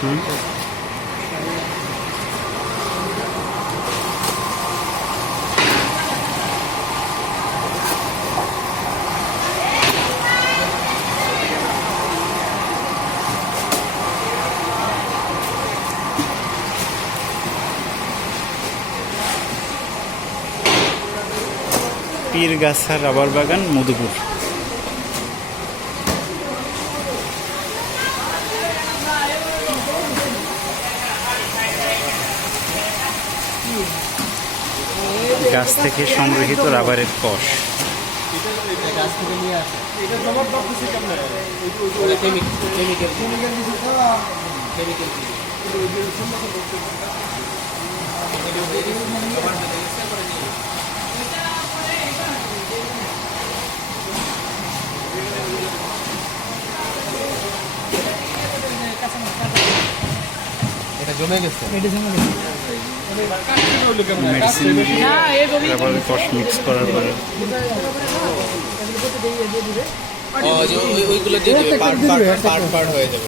হুম Pirgachha rubber বাগান মধুপুর। গাছ থেকে সংগৃহীত রাবারের কষ। গাছ কেমিক্যাল কেমিক্যাল কেমিক্যাল এটা জমে গেছে। মেডিসিন তারপরে কষ মিক্স করার পরে ওইগুলো দিয়ে পার্ট পার্ট পার্ট হয়ে যাবে।